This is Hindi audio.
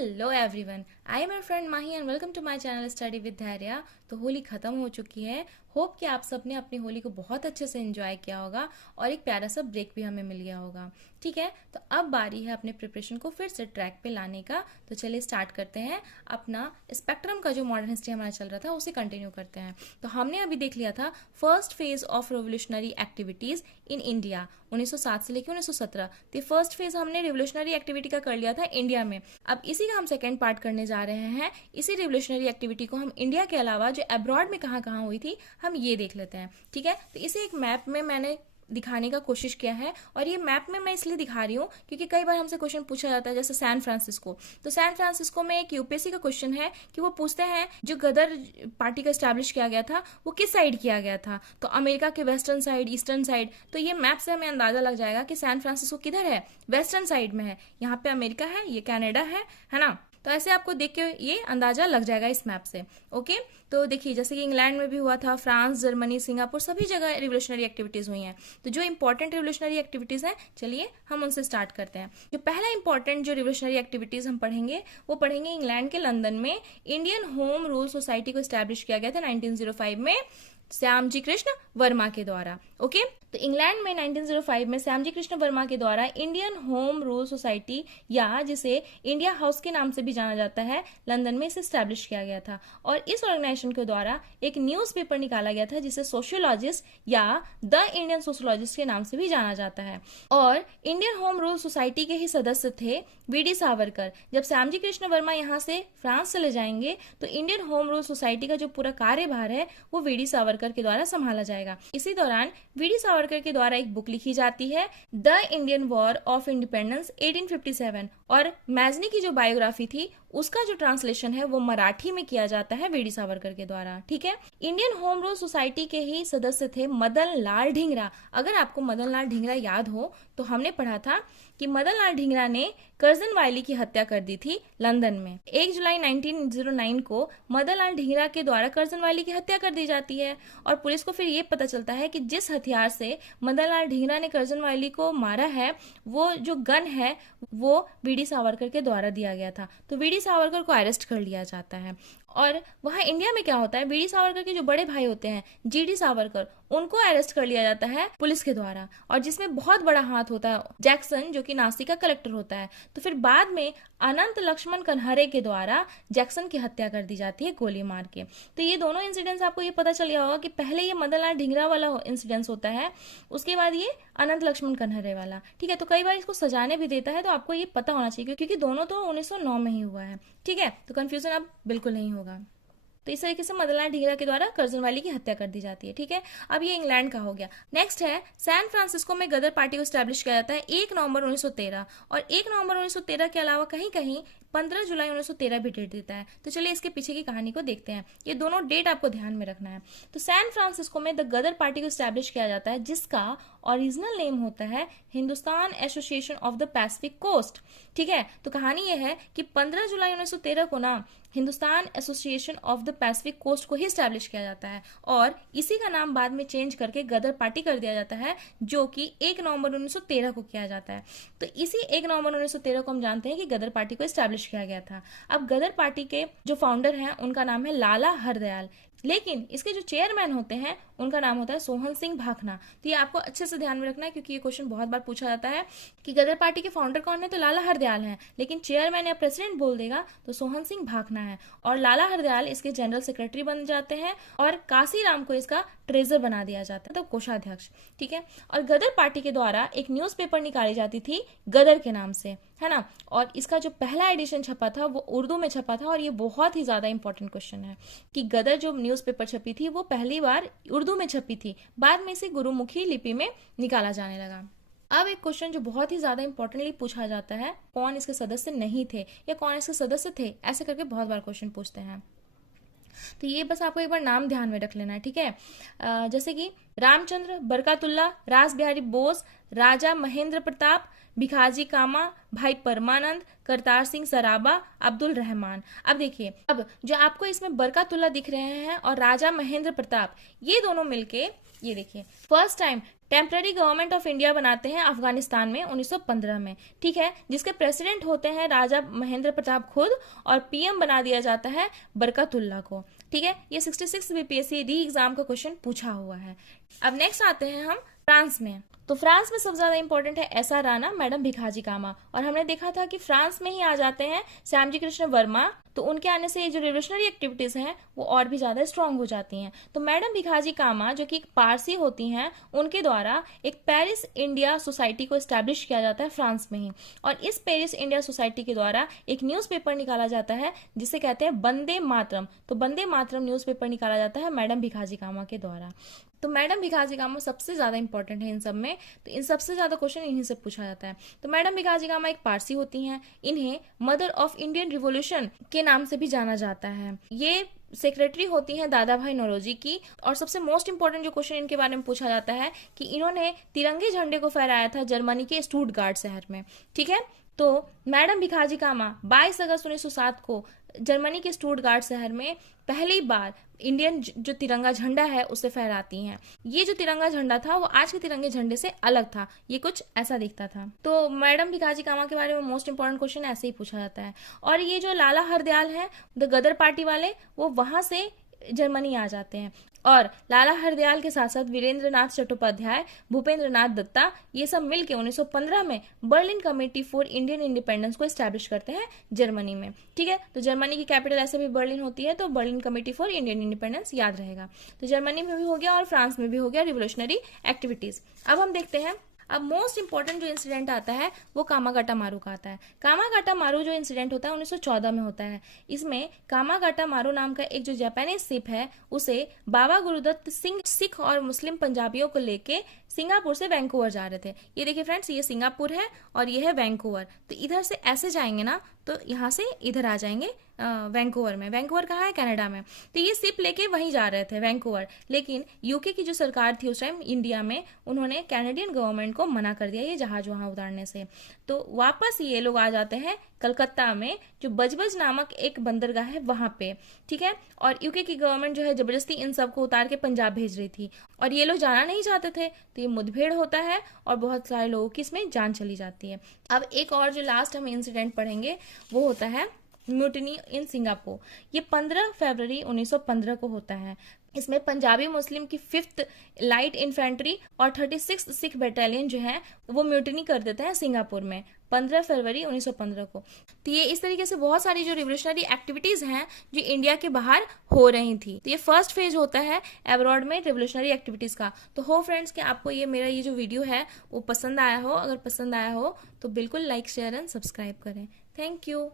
Hello everyone, I am your friend Mahi and welcome to my channel study with Dhairya. तो होली खत्म हो चुकी है। होप कि आप सबने अपनी होली को बहुत अच्छे से एंजॉय किया होगा और एक प्यारा सा ब्रेक भी हमें मिल गया होगा। ठीक है, तो अब बारी है अपने प्रिपरेशन को फिर से ट्रैक पे लाने का। तो चलिए स्टार्ट करते हैं। अपना स्पेक्ट्रम का जो मॉडर्न हिस्ट्री हमारा चल रहा था उसे कंटिन्यू करते हैं। तो हमने अभी देख लिया था first phase of revolutionary activities in India 1907 से लेकर 1917। तो फर्स्ट फेज हमने रिवोल्यूशनरी एक्टिविटी का कर लिया था इंडिया में। अब इसी का हम सेकेंड पार्ट करने जा रहे हैं। इसी रिवोल्यूशनरी एक्टिविटी को हम इंडिया के अलावा जो अब्रॉड में कहाँ कहाँ हुई थी हम ये देख लेते हैं। ठीक है, तो इसे एक मैप में मैंने दिखाने का कोशिश किया है और ये मैप में मैं इसलिए दिखा रही हूँ क्योंकि कई बार हमसे क्वेश्चन पूछा जाता है, जैसे सैन फ्रांसिस्को। तो सैन फ्रांसिस्को में एक यूपीएससी का क्वेश्चन है कि वो पूछते हैं जो गदर पार्टी का स्टैब्लिश किया गया था वो किस साइड किया गया था, तो अमेरिका के वेस्टर्न साइड, ईस्टर्न साइड। तो ये मैप से हमें अंदाजा लग जाएगा कि सैन फ्रांसिस्को किधर है, वेस्टर्न साइड में है। यहाँ पे अमेरिका है, ये कनाडा है ना। तो ऐसे आपको देख के ये अंदाजा लग जाएगा इस मैप से। ओके, तो देखिए जैसे कि इंग्लैंड में भी हुआ था, फ्रांस, जर्मनी, सिंगापुर, सभी जगह रिवोल्यूशनरी एक्टिविटीज हुई हैं। तो जो इंपॉर्टेंट रिवोल्यूशनरी एक्टिविटीज हैं, चलिए हम उनसे स्टार्ट करते हैं। जो पहला इंपॉर्टेंट जो रिवोल्यूशनरी एक्टिविटीज हम पढ़ेंगे वो पढ़ेंगे इंग्लैंड के लंदन में इंडियन होम रूल सोसाइटी को स्टैब्लिश किया गया था 1905 में श्यामजी कृष्ण वर्मा के द्वारा। ओके, तो इंग्लैंड में 1905 में श्यामजी कृष्ण वर्मा के द्वारा इंडियन होम रूल सोसाइटी, या जिसे इंडिया हाउस के नाम से भी जाना जाता है, लंदन में इसे स्टैब्लिश किया गया था। और इस ऑर्गेनाइजेशन के द्वारा एक न्यूज़पेपर निकाला गया था जिसे सोशियोलॉजिस्ट या द इंडियन सोशियोलॉजिस्ट के नाम से भी जाना जाता है। और इंडियन होम रूल सोसाइटी के ही सदस्य थे वीडी सावरकर। जब श्यामजी कृष्ण वर्मा यहाँ से फ्रांस चले जाएंगे तो इंडियन होम रूल सोसाइटी का जो पूरा कार्यभार है वो वीडी सावरकर के द्वारा संभाला जाएगा। इसी दौरान वीडी सावरकर के द्वारा एक बुक लिखी जाती है, the Indian war of independence 1857। और मैजनी की जो बायोग्राफी थी उसका जो ट्रांसलेशन है वो मराठी में किया जाता है वीडी सावरकर के द्वारा। ठीक है, इंडियन होम रूल सोसाइटी के ही सदस्य थे मदन लाल ढींगरा। अगर आपको मदन लाल ढींगरा याद हो तो हमने पढ़ा था कि मदन लाल ढींगरा ने कर्जन वाली की हत्या कर दी थी लंदन में। 1 जुलाई 1909 को मदन लाल ढींगरा के द्वारा कर्जन वाली की हत्या कर दी जाती है और पुलिस को फिर ये पता चलता है कि जिस हथियार से मदन लाल ढींगरा ने कर्जन वाली को मारा है वो जो गन है वो वीडी सावरकर के द्वारा दिया गया था। तो वीडी सावरकर को अरेस्ट कर लिया जाता है। और वहां इंडिया में क्या होता है, वीडी सावरकर के जो बड़े भाई होते हैं जीडी सावरकर, उनको अरेस्ट कर लिया जाता है पुलिस के द्वारा, और जिसमें बहुत बड़ा हाथ होता है जैक्सन, जो कि नासिक का कलेक्टर होता है। तो फिर बाद में अनंत लक्ष्मण कन्हरे के द्वारा जैक्सन की हत्या कर दी जाती है गोली मार के। तो ये दोनों इंसिडेंट्स आपको ये पता चल गया होगा कि पहले ये मदन लाल ढींगरा वाला इंसिडेंस होता है, उसके बाद ये अनंत लक्ष्मण कन्हरे वाला। ठीक है, तो कई बार इसको सजाने भी देता है, तो आपको ये पता होना चाहिए क्योंकि दोनों तो 1909 में ही हुआ है। ठीक है, तो कंफ्यूजन अब बिल्कुल नहीं होगा। तो इस तरीके से मदन लाल ढींगरा के द्वारा कर्जन वाली की हत्या कर दी जाती है। ठीक है, अब ये इंग्लैंड का हो गया। नेक्स्ट है सैन फ्रांसिस्को में गदर पार्टी को स्टैब्लिश किया जाता है 1 नवंबर 1913। और 1 नवंबर 1913 के अलावा कहीं कहीं 15 जुलाई 1913 भी डेट देता है। तो चलिए इसके पीछे की कहानी को देखते हैं। ये दोनों डेट आपको ध्यान में रखना है। तो सैन फ्रांसिस्को में द गदर पार्टी को स्टैब्लिश किया जाता है जिसका ओरिजिनल नेम होता है Hindustan association of the Pacific coast. ठीक है, तो कहानी यह है कि 15 जुलाई 1913 को ना Hindustan association of the Pacific coast को ही स्टैब्लिश किया जाता है और इसी का नाम बाद में चेंज करके गदर पार्टी कर दिया जाता है, जो कि 1 नवंबर 1913 को किया जाता है। तो इसी 1 नवंबर 1913 को हम जानते हैं कि गदर पार्टी को स्टैब्लिश किया गया था। अब गदर पार्टी के जो फाउंडर हैं उनका नाम है लाला हरदयाल, लेकिन इसके जो चेयरमैन होते हैं उनका नाम होता है सोहन सिंह भाखना। तो ये आपको अच्छे से ध्यान में रखना है क्योंकि ये क्वेश्चन बहुत बार पूछा जाता है कि गदर पार्टी के फाउंडर कौन है, तो लाला हरदयाल हैं, लेकिन चेयरमैन या प्रेसिडेंट बोल देगा तो सोहन सिंह भाखना है। और लाला हरदयाल इसके जनरल सेक्रेटरी बन जाते हैं और काशीराम को इसका ट्रेजर बना दिया जाता है, तो कोषाध्यक्ष। ठीक है, और गदर पार्टी के द्वारा एक न्यूज़पेपर निकाली जाती थी गदर के नाम से, है ना। और इसका जो पहला एडिशन छपा था वो उर्दू में छपा था और ये बहुत ही ज्यादा इंपॉर्टेंट क्वेश्चन है कि गदर जो न्यूज़पेपर छपी थी वो पहली बार उर्दू में छपी थी, बाद में इसे गुरुमुखी लिपि में निकाला जाने लगा। अब एक क्वेश्चन जो बहुत ही ज्यादा इंपॉर्टेंटली पूछा जाता है, कौन इसके सदस्य नहीं थे या कौन इसके सदस्य थे, ऐसे करके बहुत बार क्वेश्चन पूछते हैं। तो ये बस आपको एक बार नाम ध्यान में रख लेना है। ठीक है, जैसे कि रामचंद्र, बरकतुल्ला, रास बिहारी बोस, राजा महेंद्र प्रताप, भिखाजी कामा, भाई परमानंद, करतार सिंह सराबा, अब्दुल रहमान। अब देखिए, अब जो आपको इसमें बरकतुल्ला दिख रहे हैं और राजा महेंद्र प्रताप, ये दोनों मिलके, ये देखिए, first time temporary government of India बनाते हैं अफगानिस्तान में 1915 में, ठीक है, जिसके प्रेसिडेंट होते हैं राजा महेंद्र प्रताप खुद, और पीएम बना दिया जाता है बरकतुल्ला को, ठीक है। ये 66 बीपीएससी री एग्जाम का क्वेश्चन पूछा हुआ है। अब नेक्स्ट आते हैं हम फ्रांस में। तो फ्रांस में सबसे ज्यादा इंपॉर्टेंट है एसआर राणा, मैडम भिखाजी कामा, और हमने देखा था कि फ्रांस में ही आ जाते हैं श्यामजी कृष्ण वर्मा, तो उनके आने से ये जो रिवोल्यूशनरी एक्टिविटीज हैं वो और भी ज्यादा स्ट्रांग हो जाती हैं। तो मैडम भिखाजी कामा, जो कि एक पारसी होती हैं, उनके द्वारा एक पेरिस इंडिया सोसाइटी को स्टैब्लिश किया जाता है फ्रांस में ही, और इस पेरिस इंडिया सोसाइटी के द्वारा एक न्यूज़पेपर निकाला जाता है जिसे कहते हैं वंदे मातरम। तो वंदे मातरम न्यूज़पेपर निकाला जाता है मैडम भिखाजी कामा के द्वारा। तो मैडम भिखाजी कामा सबसे ज्यादा इंपॉर्टेंट है इन सब में, तो इन सबसे ज्यादा क्वेश्चन इन्हीं से पूछा जाता है। तो मैडम भिखाजी कामा एक पारसी होती हैं, इन्हें मदर ऑफ इंडियन रिवोल्यूशन के नाम से भी जाना जाता है। ये सेक्रेटरी होती हैं दादा भाई नौरोजी की, और सबसे मोस्ट इंपॉर्टेंट जो क्वेश्चन इनके बारे में पूछा जाता है कि इन्होंने तिरंगे झंडे को फहराया था जर्मनी के स्टुटगार्ट शहर में, ठीक है। तो मैडम भिखाजी कामा 22 अगस्त 1907 को जर्मनी के स्टुटगार्ट शहर में पहली बार इंडियन जो तिरंगा झंडा है उसे फहराती हैं। ये जो तिरंगा झंडा था वो आज के तिरंगे झंडे से अलग था, ये कुछ ऐसा दिखता था। तो मैडम भिखाजी कामा के बारे में मोस्ट इंपॉर्टेंट क्वेश्चन ऐसे ही पूछा जाता है। और ये जो लाला हरदयाल है, द गदर पार्टी वाले, वो वहां से जर्मनी आ जाते हैं, और लाला हरदयाल के साथ साथ वीरेंद्र नाथ चट्टोपाध्याय, भूपेंद्र नाथ दत्ता, ये सब मिलकर 1915 में Berlin committee for Indian independence को एस्टैब्लिश करते हैं जर्मनी में, ठीक है। तो जर्मनी की कैपिटल ऐसे भी बर्लिन होती है, तो Berlin committee for Indian independence याद रहेगा। तो जर्मनी में भी हो गया और फ्रांस में भी हो गया रिवोल्यूशनरी एक्टिविटीज। अब हम देखते हैं, अब मोस्ट इंपॉर्टेंट जो इंसिडेंट आता है वो कामागाटा मारू का आता है। कामागाटा मारू जो इंसिडेंट होता है 1914 में होता है। इसमें कामागाटा मारू नाम का एक जो जापानीज शिप है, उसे बाबा गुरुदत्त सिंह सिख और मुस्लिम पंजाबियों को लेके सिंगापुर से वैंकूवर जा रहे थे। ये देखिए फ्रेंड्स, ये सिंगापुर है और ये है वैंकूवर। तो इधर से ऐसे जाएंगे ना, तो यहाँ से इधर आ जाएंगे वैंकूवर में। वैंकूवर कहाँ है? कनाडा में। तो ये शिप लेके वहीं जा रहे थे वैंकूवर, लेकिन यूके की जो सरकार थी उस टाइम इंडिया में, उन्होंने कैनेडियन गवर्नमेंट को मना कर दिया ये जहाज वहां उतारने से। तो वापस ये लोग आ जाते हैं कलकत्ता में, जो बजबज नामक एक बंदरगाह है वहां पे, ठीक है। और यूके की गवर्नमेंट जो है जबरदस्ती इन सबको उतार के पंजाब भेज रही थी, और ये लोग जाना नहीं चाहते थे। तो ये मुठभेड़ होता है और बहुत सारे लोगों की इसमें जान चली जाती है। अब एक और जो लास्ट हम इंसिडेंट पढ़ेंगे वो होता है म्यूटिनी इन सिंगापुर। ये 15 फरवरी 1915 को होता है। इसमें पंजाबी मुस्लिम की 5th लाइट इन्फेंट्री और 36 सिख बटालियन जो है वो म्यूटिनी कर देते हैं सिंगापुर में 15 फरवरी 1915 को। तो ये इस तरीके से बहुत सारी जो रिवोल्यूशनरी एक्टिविटीज हैं जो इंडिया के बाहर हो रही थी। तो ये फर्स्ट फेज होता है अब्रॉड में रिवोल्यूशनरी एक्टिविटीज का। तो हो फ्रेंड्स कि आपको ये मेरा ये जो वीडियो है वो पसंद आया हो। अगर पसंद आया हो तो बिल्कुल लाइक शेयर एंड सब्सक्राइब करें। Thank you.